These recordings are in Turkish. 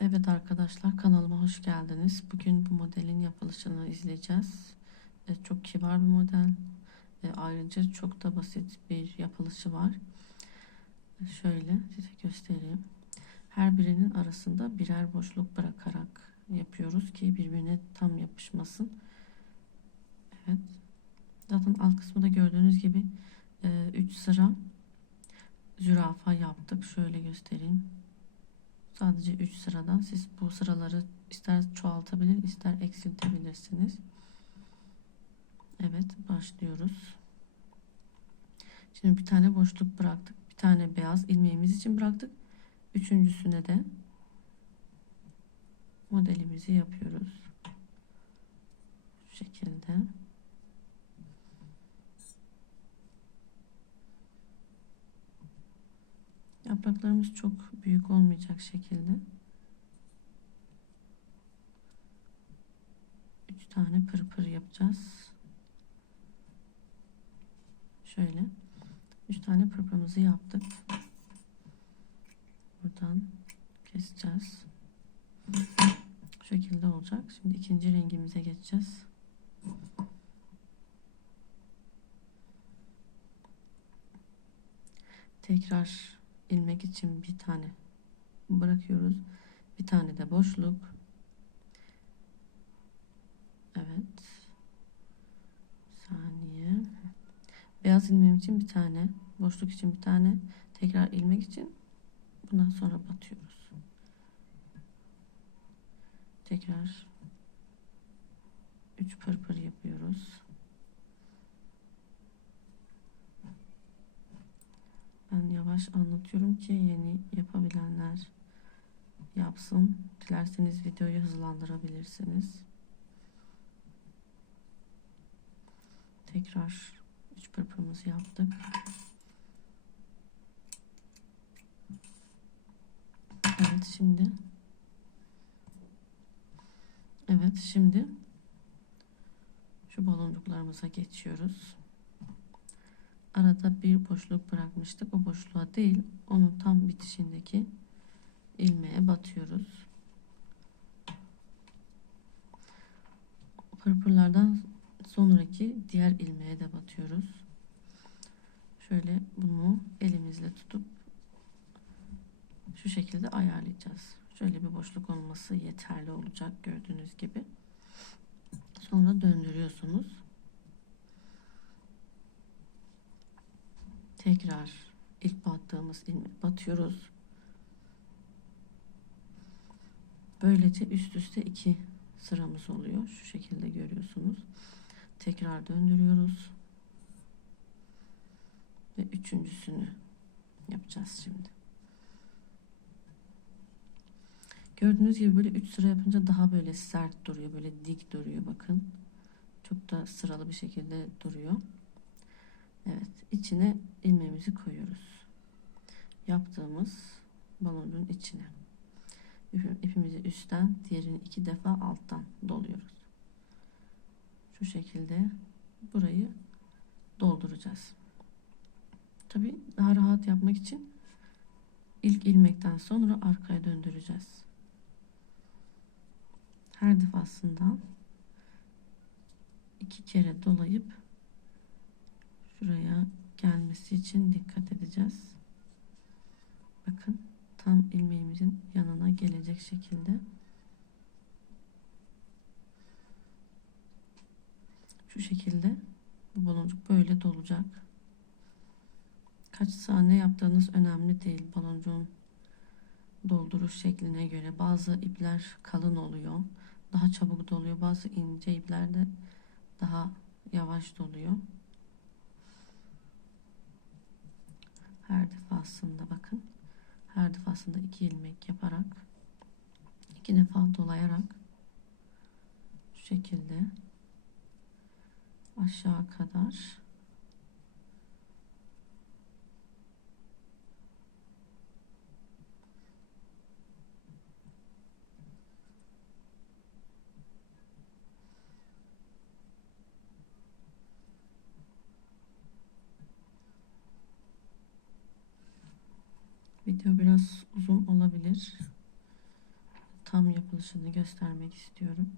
Evet arkadaşlar kanalıma hoş geldiniz. Bugün bu modelin yapılışını izleyeceğiz. E, çok kibar bir model. E, ayrıca çok da basit bir yapılışı var. E, şöyle size göstereyim. Her birinin arasında birer boşluk bırakarak yapıyoruz ki birbirine tam yapışmasın. Evet. Zaten alt kısmında gördüğünüz gibi 3 sıra zürafa yaptık. Şöyle göstereyim. Sadece 3 sıradan siz bu sıraları ister çoğaltabilir ister eksiltebilirsiniz. Evet başlıyoruz. Şimdi bir tane boşluk bıraktık. Bir tane beyaz ilmeğimiz için bıraktık. Üçüncüsüne de modelimizi yapıyoruz. Şu şekilde. Yapraklarımız çok büyük olmayacak şekilde. Üç tane pırpır yapacağız. Şöyle. Üç tane pırpırımızı yaptık. Buradan keseceğiz. Şekilde olacak. Şimdi ikinci rengimize geçeceğiz. Tekrar ilmek için bir tane bırakıyoruz. Bir tane de boşluk. Evet. saniye. Beyaz ilmeğim için bir tane, boşluk için bir tane, tekrar ilmek için bundan sonra batıyoruz. Tekrar 3 pırpır yapıyoruz. Ben anlatıyorum ki yeni yapabilenler yapsın. Dilerseniz videoyu hızlandırabilirsiniz. Tekrar 3 pırpırımızı yaptık. Evet şimdi Evet şimdi şu baloncuklarımıza geçiyoruz arada bir boşluk bırakmıştık. O boşluğa değil, onun tam bitişindeki ilmeğe batıyoruz. Pırpırlardan sonraki diğer ilmeğe de batıyoruz. Şöyle bunu elimizle tutup şu şekilde ayarlayacağız. Şöyle bir boşluk olması yeterli olacak gördüğünüz gibi. Sonra döndürüyorsunuz. Tekrar ilk battığımız ilmek batıyoruz. Böylece üst üste iki sıramız oluyor. Şu şekilde görüyorsunuz. Tekrar döndürüyoruz. Ve üçüncüsünü yapacağız şimdi. Gördüğünüz gibi böyle üç sıra yapınca daha böyle sert duruyor. Böyle dik duruyor bakın. Çok da sıralı bir şekilde duruyor. Evet içine ilmeğimizi koyuyoruz. Yaptığımız balonun içine. İpimizi üstten diğerini iki defa alttan doluyoruz. Şu şekilde burayı dolduracağız. Tabi daha rahat yapmak için ilk ilmekten sonra arkaya döndüreceğiz. Her defasında iki kere dolayıp şuraya gelmesi için dikkat edeceğiz. Bakın tam ilmeğimizin yanına gelecek şekilde şu şekilde bu baloncuk böyle dolacak. Kaç saniye yaptığınız önemli değil baloncuğun dolduruş şekline göre. Bazı ipler kalın oluyor. Daha çabuk doluyor. Bazı ince ipler de daha yavaş doluyor. Her defasında bakın. Her defasında iki ilmek yaparak iki defa dolayarak şu şekilde aşağı kadar Video biraz uzun olabilir. tam yapılışını göstermek istiyorum.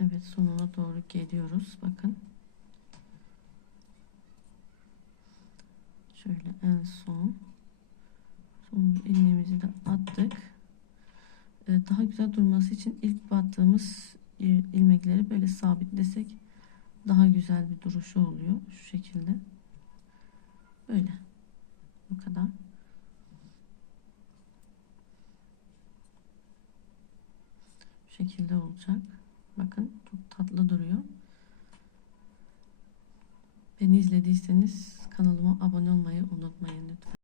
Evet sonuna doğru geliyoruz. Bakın. Şöyle en son son ilmeğimizi de attık. Ee, Daha güzel durması için ilk battığımız il- ilmekleri böyle sabitlesek daha güzel bir duruşu oluyor. Şu şekilde. Böyle. Bu kadar. Şu şekilde olacak. Bakın çok tatlı duruyor. Beni izlediyseniz kanalıma abone olmayı unutmayın lütfen.